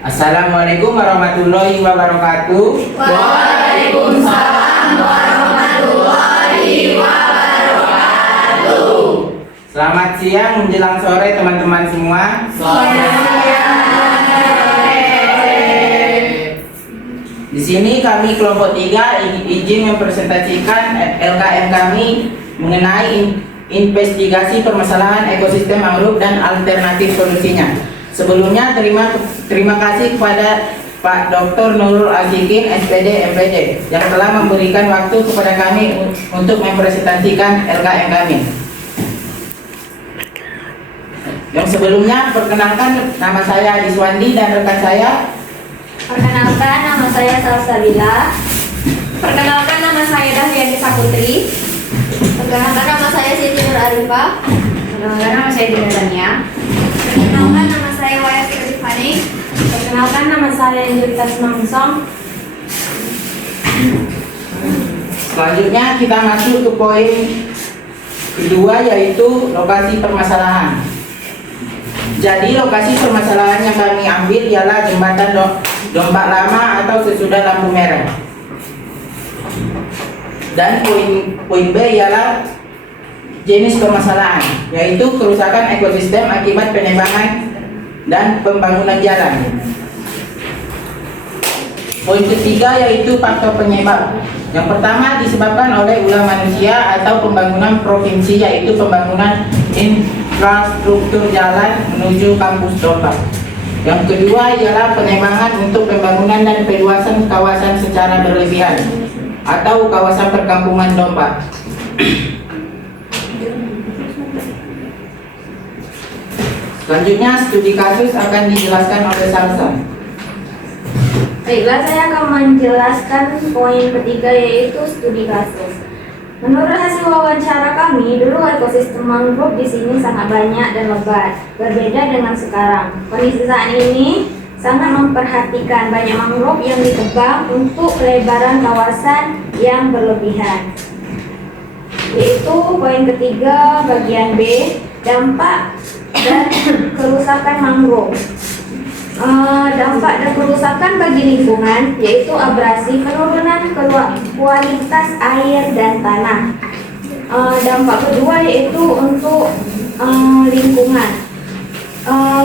Assalamualaikum warahmatullahi wabarakatuh. Waalaikumsalam warahmatullahi wabarakatuh. Selamat siang menjelang sore teman-teman semua. Di sini kami kelompok 3 izin mempresentasikan LKM kami mengenai investigasi permasalahan ekosistem mangrove dan alternatif solusinya. Sebelumnya terima kasih kepada Pak Dr. Nurul Azikin, SPD, MPD yang telah memberikan waktu kepada kami untuk mempresentasikan LKM kami. Yang sebelumnya, perkenalkan nama saya Iswandi dan rekan saya. Perkenalkan, nama saya Salsabila. Perkenalkan, nama saya Dahliani Saputri. Perkenalkan, nama saya Siti Nur Arifah. Perkenalkan, nama saya Dina Dania. Perkenalkan, nama saya Wayas Irifani. Perkenalkan, nama saya Indritas Mangsong. Selanjutnya kita masuk ke poin kedua, yaitu lokasi permasalahan. Jadi lokasi permasalahan yang kami ambil ialah jembatan Dompak Lama atau sesudah lampu merah. Dan poin B ialah jenis permasalahan, yaitu kerusakan ekosistem akibat penebangan dan pembangunan jalan. Poin ketiga yaitu faktor penyebab. Yang pertama disebabkan oleh ulah manusia atau pembangunan provinsi, yaitu pembangunan infrastruktur jalan menuju kampus Dompak. Yang kedua ialah penebangan untuk pembangunan dan perluasan kawasan secara berlebihan atau kawasan perkampungan Dompak. Selanjutnya studi kasus akan dijelaskan oleh Salsa. Baiklah, saya akan menjelaskan poin ketiga, yaitu studi kasus. Menurut hasil wawancara kami, dulu ekosistem mangrove di sini sangat banyak dan lebat, berbeda dengan sekarang. Kondisi saat ini sangat memperhatikan banyak mangrove yang ditebang untuk pelebaran kawasan yang berlebihan. Yaitu poin ketiga bagian B, dampak dan kerusakan mangrove. Dampak dan kerusakan bagi lingkungan yaitu abrasi, penurunan kualitas air dan tanah. Dampak kedua yaitu untuk lingkungan,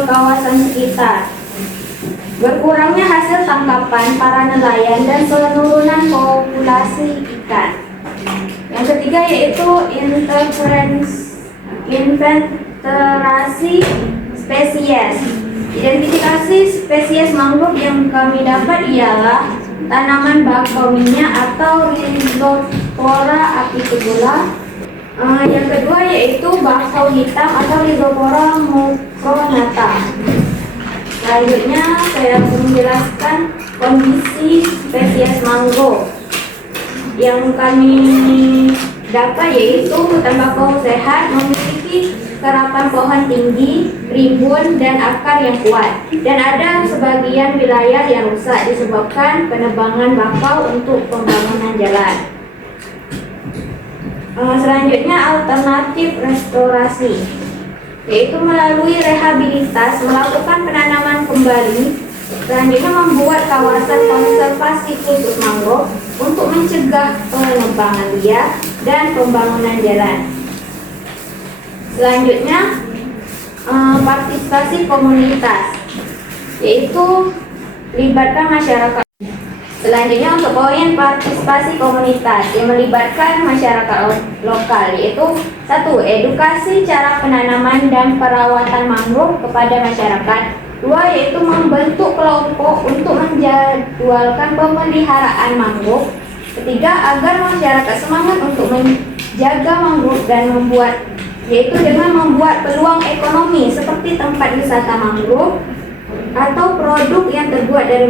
kawasan sekitar, berkurangnya hasil tangkapan para nelayan dan penurunan populasi ikan. Yang ketiga yaitu inventarisasi spesies. Identifikasi spesies mangrove yang kami dapat ialah tanaman bakau minyak atau Rhizophora apicigula. Yang kedua yaitu bakau hitam atau Rhizophora mucronata. Selanjutnya saya menjelaskan kondisi spesies mangrove yang kami dapat, yaitu hutan bakau sehat, memiliki kerapan pohon tinggi, rimbun, dan akar yang kuat. Dan ada sebagian wilayah yang rusak disebabkan penebangan bakau untuk pembangunan jalan. Selanjutnya alternatif restorasi, yaitu melalui rehabilitas, melakukan penanaman kembali. Selanjutnya membuat kawasan konservasi khusus mangrove untuk mencegah penebangan liar dan pembangunan jalan. Selanjutnya partisipasi komunitas, yaitu libatkan masyarakat. Selanjutnya untuk poin partisipasi komunitas yang melibatkan masyarakat lokal, yaitu 1. Edukasi cara penanaman dan perawatan mangrove kepada masyarakat. 2. Yaitu membentuk kelompok untuk menjadwalkan pemeliharaan mangrove. 3. Agar masyarakat semangat untuk menjaga mangrove dan yaitu dengan membuat peluang ekonomi seperti tempat wisata mangrove atau produk yang terbuat dari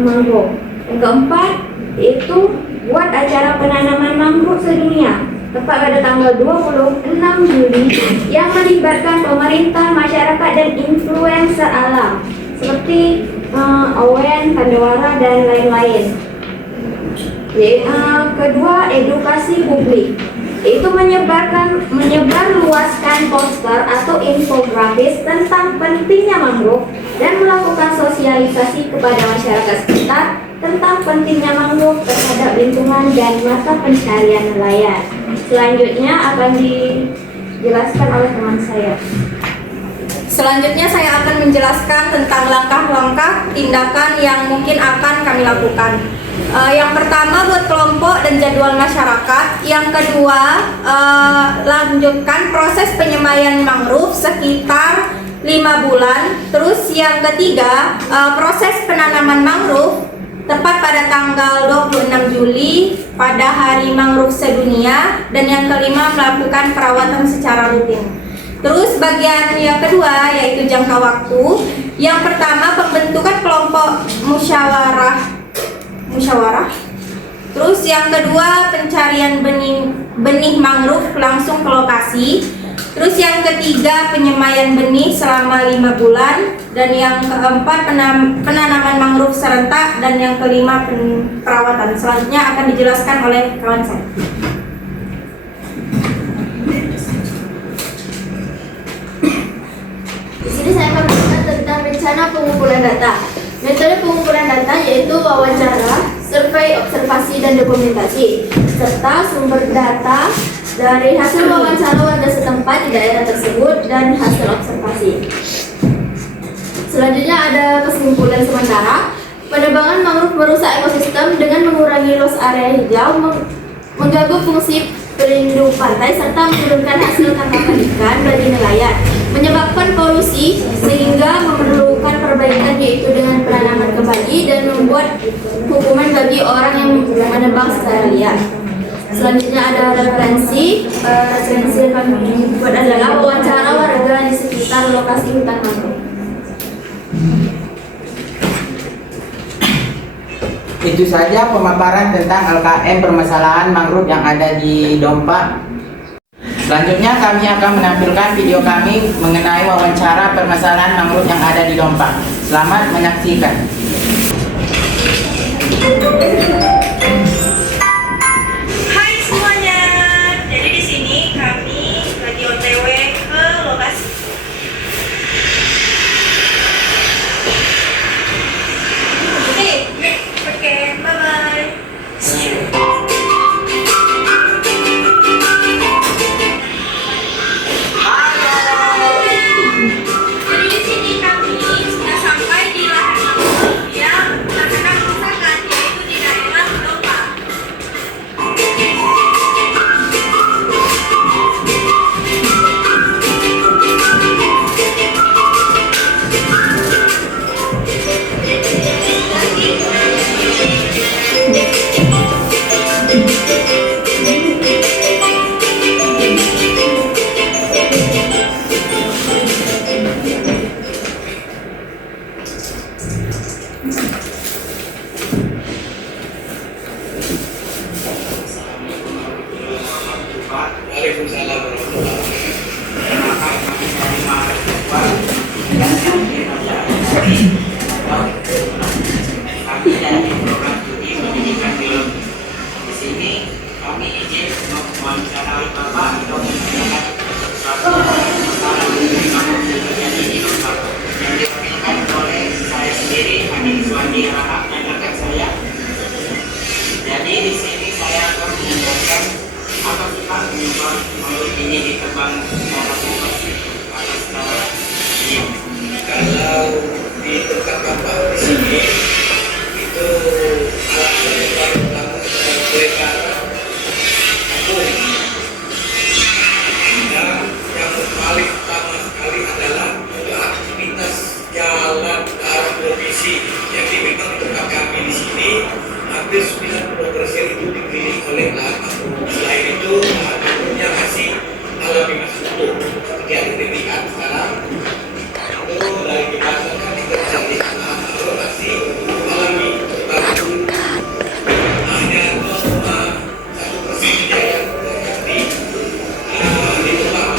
mangrove. Yang keempat yaitu buat acara penanaman mangrove sedunia tepat pada tanggal 26 Juli yang melibatkan pemerintah, masyarakat, dan influencer alam seperti Owen, Kandawara, dan lain-lain. Kedua, edukasi publik, yaitu menyebarluaskan poster atau infografis tentang pentingnya mangrove dan melakukan sosialisasi kepada masyarakat sekitar tentang pentingnya mangrove terhadap lingkungan dan mata pencarian nelayan. Selanjutnya akan dijelaskan oleh teman saya. Selanjutnya saya akan menjelaskan tentang langkah-langkah tindakan yang mungkin akan kami lakukan. Yang pertama buat kelompok dan jadwal masyarakat. Yang kedua lanjutkan proses penyemaian mangrove sekitar 5 bulan. Terus yang ketiga proses penanaman mangrove tepat pada tanggal 26 Juli pada Hari Mangrove Sedunia. Dan yang kelima melakukan perawatan secara rutin. Terus bagian yang kedua yaitu jangka waktu. Yang pertama pembentukan kelompok musyawarah. Terus yang kedua pencarian benih mangrove langsung ke lokasi. Terus yang ketiga penyemaian benih selama 5 bulan. Dan yang keempat penanaman mangrove serentak. Dan yang kelima perawatan. Selanjutnya akan dijelaskan oleh kawan saya. Di sini saya akan berbicara tentang rencana pengumpulan data. Metode pengumpulan data yaitu wawancara, survei, observasi, dan dokumentasi, serta sumber data dari hasil wawancara warga setempat di daerah tersebut dan hasil observasi. Selanjutnya ada kesimpulan sementara. Penebangan mangrove merusak ekosistem dengan mengurangi luas area hijau, mengganggu fungsi pelindung pantai, serta menurunkan hasil tangkapan ikan bagi nelayan, menyebabkan polusi sehingga memerlukan perbaikan yaitu dengan penanaman kembali dan membuat hukuman bagi orang yang menebang secara liar. Selanjutnya ada referensi yang kami buat adalah wawancara warga di sekitar lokasi hutan mangrove. Itu saja pemaparan tentang LKM permasalahan mangrove yang ada di Dompa. Selanjutnya kami akan menampilkan video kami mengenai wawancara permasalahan mangrove yang ada di Dompa. Selamat menyaksikan. Hai semuanya. Jadi di sini kami lagi OTW ke lokasi. Oke, bye-bye. See you. Jadi di sini kami sudah sampai di lahan mangrove yang terkena kerusakan, yaitu di daerah Dompa. Waalaikumsalam warahmatullahi Kami dari program studi pendidikan biologi. Di sini kami izin mewawancarai Bapak untuk menanyakan suatu masalah yang terjadi di Dompa yang diwakilkan oleh saya sendiri, Adi Suwandi Rahab, dan rekan saya. Jadi di sini saya akan menjelaskan apa sih Pak penyebab mangrove ini ditebang secara bebas atau secara diam. Kalau di tempat Bapak di sini itu alasan yang paling utama adalah pelestarian mangrove. Dan yang paling utama sekali adalah aktivitas jalan darat provinsi yang memang tempat kami di sini hampir 90% itu dipilih oleh lahan mangrove. Selain itu lahan mangrove-nya masih alami masih utuh seperti yang dilihat sekarang. Itu dari dikatakan kita bisa lihat lahan mangrove masih alami baru hanya 0,1% yang terjadi di tempat.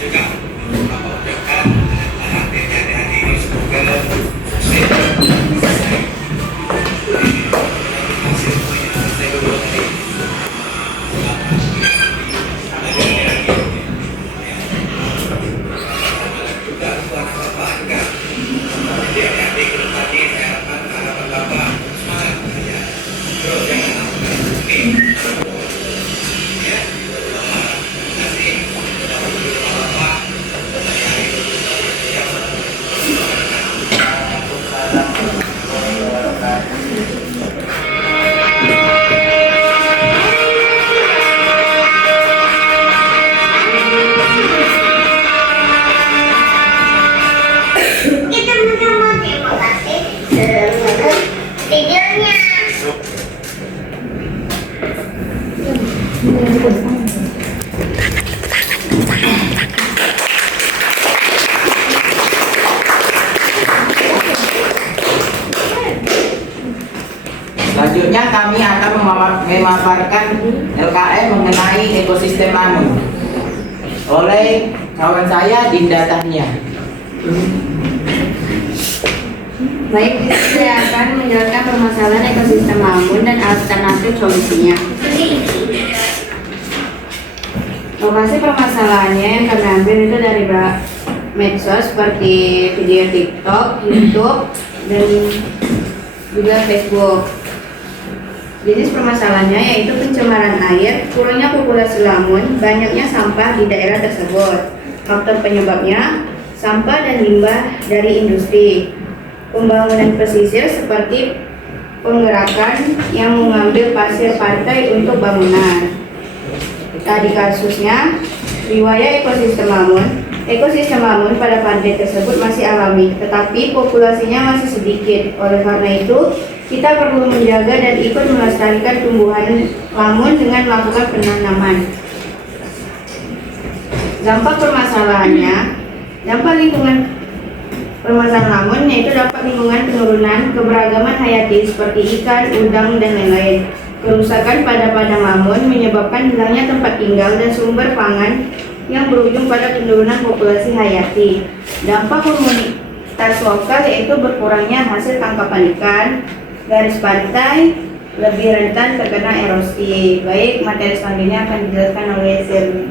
juga beberapa ucapkan hadirnya adik-adik ini semoga sukses. Hasil semuanya selesai dulu tadi. Juga buat bapak juga. Jadi adik-adik itu tadi saya harapkan harapan bapak semangat saja. Terus jangan lakukan ini. Ya, terima kasih. Bapak, saya itu siap. Kita sama-sama terima kasih sudah menonton videonya. Selanjutnya kami akan memaparkan LKM mengenai ekosistem lamun oleh kawan saya Dinda Tania. Baik, saya akan menjelaskan permasalahan ekosistem lamun dan alternatif solusinya. Lokasi permasalahannya yang kami ambil itu dari medsos seperti video TikTok, YouTube, dan juga Facebook. Jenis permasalahannya yaitu pencemaran air, kurangnya populasi lamun, banyaknya sampah di daerah tersebut. Faktor penyebabnya, sampah dan limbah dari industri. Pembangunan pesisir seperti penggerakan yang mengambil pasir pantai untuk bangunan. Tadi kasusnya, riwayat ekosistem lamun. Ekosistem lamun pada pantai tersebut masih alami, tetapi populasinya masih sedikit. Oleh karena itu, kita perlu menjaga dan ikut melestarikan tumbuhan lamun dengan melakukan penanaman. Dampak permasalahannya, dampak lingkungan permasalahan lamun yaitu dampak lingkungan penurunan keberagaman hayati seperti ikan, udang, dan lain-lain. Kerusakan pada padang lamun menyebabkan hilangnya tempat tinggal dan sumber pangan yang berujung pada penurunan populasi hayati. Dampak komunitas lokal yaitu berkurangnya hasil tangkapan ikan, garis pantai lebih rentan terkena erosi. Baik, materi selanjutnya akan dijelaskan oleh Zermi.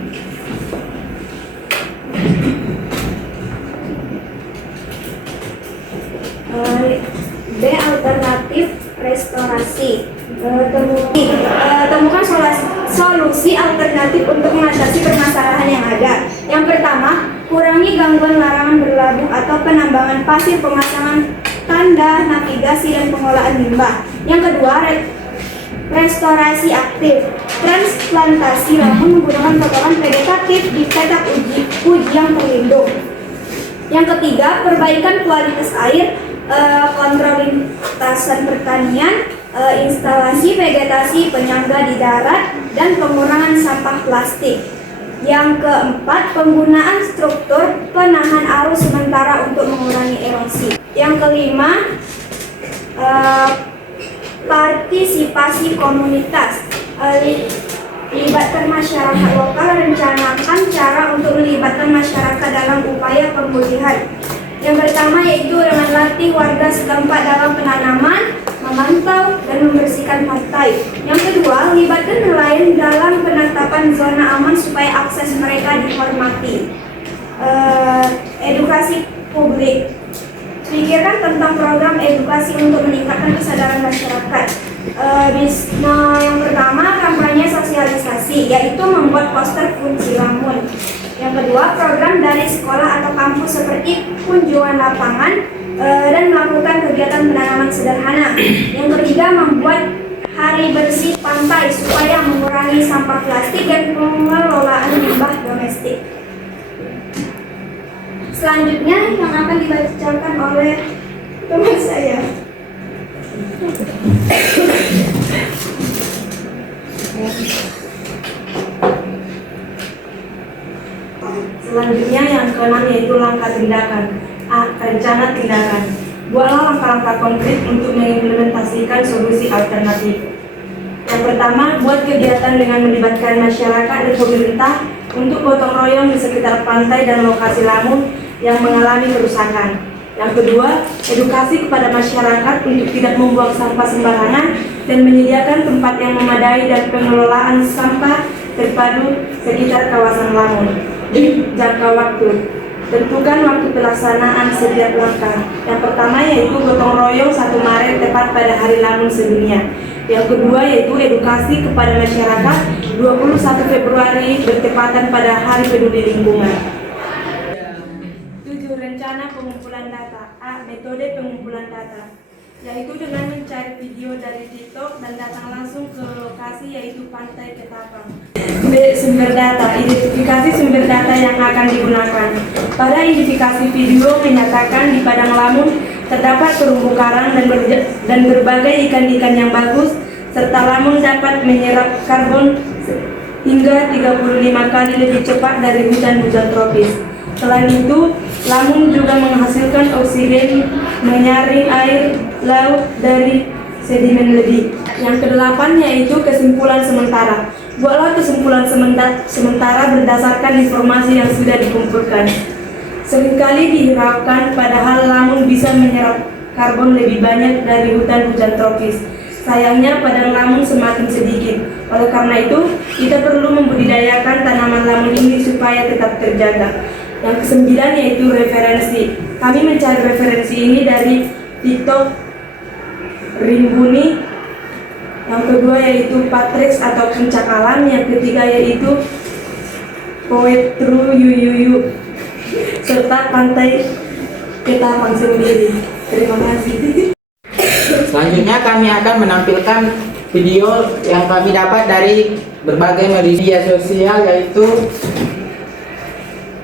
B. Alternatif restorasi. Temukan solusi alternatif untuk mengatasi permasalahan yang ada. Yang pertama, kurangi gangguan larangan berlabuh atau penambangan pasir, pemasangan tanda navigasi dan pengolahan limbah. Yang kedua, restorasi aktif. Transplantasi lamun menggunakan potongan vegetatif di petak uji yang terlindung. Yang ketiga, perbaikan kualitas air, kontrol lintasan pertanian, instalasi vegetasi penyangga di darat, dan pengurangan sampah plastik. Yang keempat, penggunaan struktur penahan arus sementara untuk mengurangi erosi. Yang kelima, partisipasi komunitas. Libatkan masyarakat lokal, rencanakan cara untuk melibatkan masyarakat dalam upaya pemulihan. Yang pertama yaitu dengan latih warga setempat dalam penanaman, memantau, dan membersihkan pantai. Yang kedua, libatkan nelayan dalam penetapan zona aman supaya akses mereka dihormati. Edukasi publik. Pikirkan tentang program edukasi untuk meningkatkan kesadaran masyarakat. Yang pertama, kampanye sosialisasi, yaitu membuat poster kunci lamun. Yang kedua, program dari sekolah atau kampus seperti kunjungan lapangan dan melakukan kegiatan penanaman sederhana. Yang ketiga, membuat hari bersih pantai supaya mengurangi sampah plastik dan pengelolaan limbah domestik. Selanjutnya yang akan dibacakan oleh teman saya. Selanjutnya yang keenam yaitu langkah tindakan. Rencana tindakan. Buatlah langkah-langkah konkret untuk mengimplementasikan solusi alternatif. Yang pertama, buat kegiatan dengan melibatkan masyarakat dan pemerintah untuk gotong royong di sekitar pantai dan lokasi lamun yang mengalami kerusakan. Yang kedua, edukasi kepada masyarakat untuk tidak membuang sampah sembarangan dan menyediakan tempat yang memadai dan pengelolaan sampah terpadu sekitar kawasan lamun. Jangka waktu. Tentukan waktu pelaksanaan setiap langkah. Yang pertama yaitu gotong royong 1 Maret tepat pada Hari Lamun sedunia. Yang kedua yaitu edukasi kepada masyarakat 21 Februari bertepatan pada Hari Peduli Lingkungan. 7. Rencana pengumpulan data. A. Metode pengumpulan data, yaitu dengan mencari video dari TikTok dan datang langsung ke lokasi yaitu Pantai Ketapang. B. Sumber data. Identifikasi sumber data yang akan digunakan. Pada identifikasi video menyatakan di padang lamun terdapat terumbu karang dan berbagai ikan-ikan yang bagus, serta lamun dapat menyerap karbon hingga 35 kali lebih cepat dari hujan-hujan tropis. Selain itu, lamun juga menghasilkan oksigen, menyaring air laut dari sedimen lebih. Yang kedelapan yaitu kesimpulan sementara. Buatlah kesimpulan sementara berdasarkan informasi yang sudah dikumpulkan. Seringkali dihiraukan padahal lamun bisa menyerap karbon lebih banyak dari hutan-hujan tropis. Sayangnya padang lamun semakin sedikit. Oleh karena itu, kita perlu membudidayakan tanaman lamun ini supaya tetap terjaga. Yang kesembilan yaitu referensi. Kami mencari referensi ini dari TikTok Rimbuni. Yang kedua yaitu Patrix atau Puncak Alam. Yang ketiga yaitu Poetru Yuyuyu serta Pantai Ketapang sendiri. Terima kasih. Selanjutnya kami akan menampilkan video yang kami dapat dari berbagai media sosial yaitu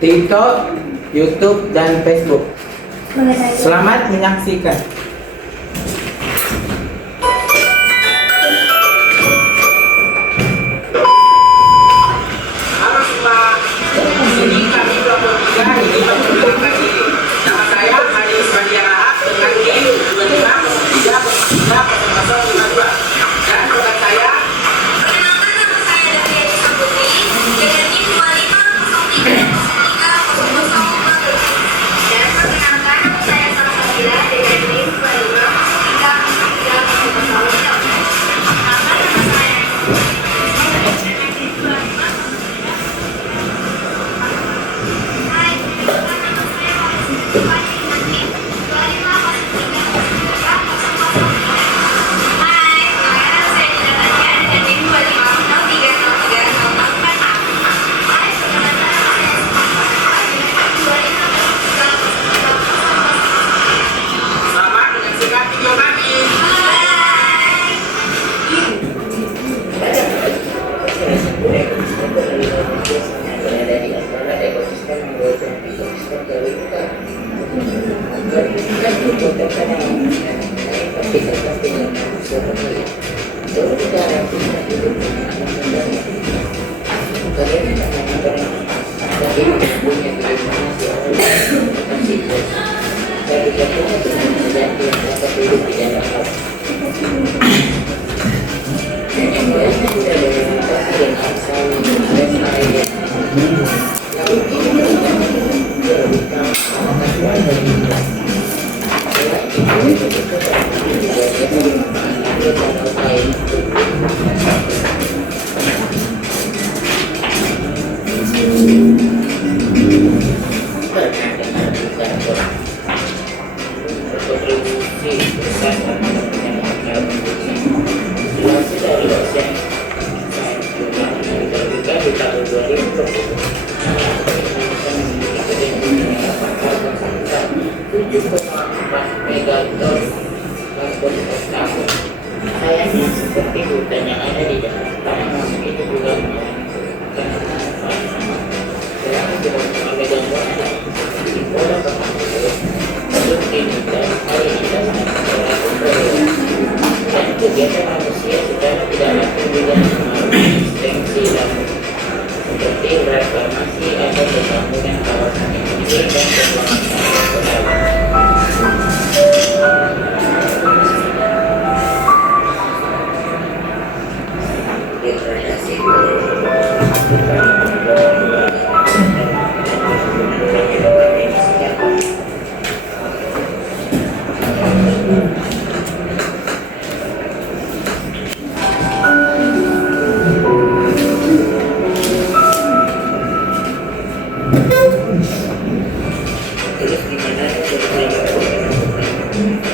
TikTok, YouTube, dan Facebook. Selamat menyaksikan. Halo semua, di sini kami kelompok 3 ini memperkenalkan diri. Nama saya Haris Badia Rahab dengan NIM 2503030052 dan rekan saya. Perkenalkan, nama saya Daviani Saputri dengan NIM 2503030052. Dan perkenalkan, nama saya Salsabila dengan NIM 2503030052. Selamat menyaksikan video kami. Sayangnya seperti hutan yang ada di Jakarta, itu juga menghasilkan sampah. Sekarang tidak ada gangguan di Polda Kepulauan Terus gimana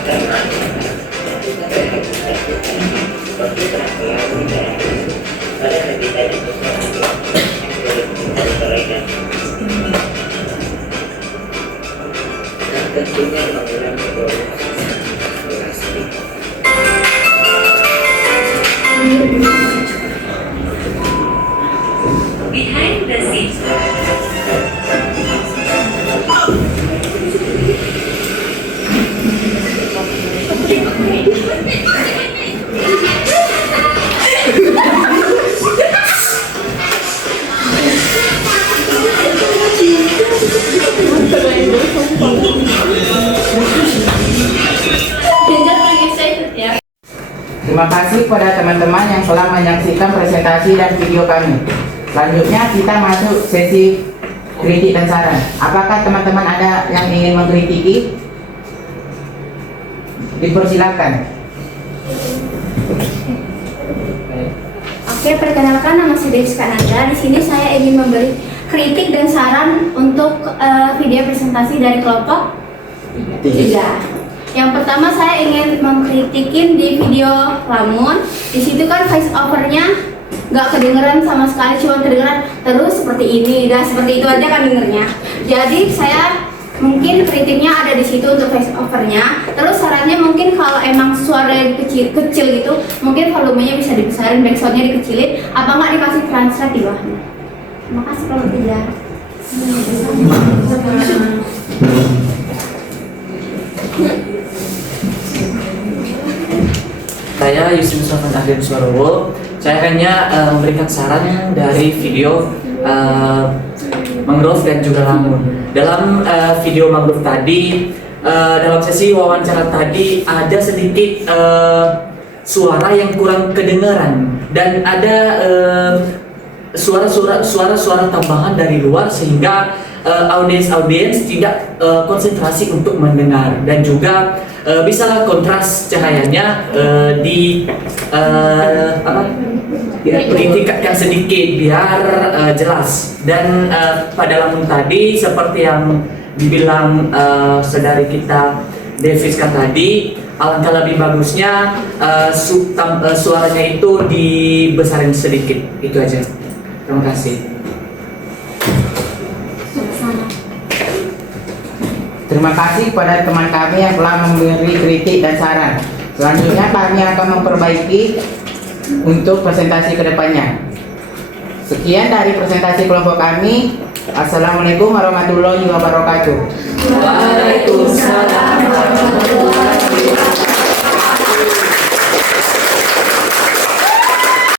karena seperti pada kita itu dan tentunya mengurangi Behind the scenes. Terima kasih kepada teman-teman yang telah menyaksikan presentasi dan video kami. Selanjutnya kita masuk sesi kritik dan saran. Apakah teman-teman ada yang ingin mengkritiki? Dipersilakan. Oke, perkenalkan nama saya Deska Nanda. Di sini saya ingin memberi kritik dan saran untuk video presentasi dari kelompok 3. Yang pertama saya ingin mengkritikin di video Lamun. Di situ kan voice overnya nggak kedengeran sama sekali, cuma kedengeran terus seperti ini dan seperti itu aja kan dengernya. Jadi saya mungkin kritiknya ada di situ untuk voice overnya. Terus sarannya mungkin kalau emang suara kecil gitu, mungkin volumenya bisa dibesarin, backsoundnya dikecilin, apa nggak dikasih translate di bawahnya. Terima kasih kalau tidak. Saya Yusuf Sultan Akhir Suwarowo. Saya hanya memberikan saran dari video mangrove dan juga lamun. Dalam video mangrove tadi, dalam sesi wawancara tadi ada sedikit suara yang kurang kedengaran dan ada suara tambahan dari luar sehingga audiens tidak konsentrasi untuk mendengar, dan juga bisalah kontras cahayanya ditingkatkan sedikit biar jelas. Dan pada lamun tadi seperti yang dibilang saudari kita Deviska tadi, alangkah lebih bagusnya suaranya itu dibesarin sedikit. Itu aja. Terima kasih. Terima kasih kepada teman kami yang telah memberi kritik dan saran. Selanjutnya kami akan memperbaiki untuk presentasi kedepannya. Sekian dari presentasi kelompok kami. Assalamualaikum warahmatullahi wabarakatuh. Waalaikumsalam.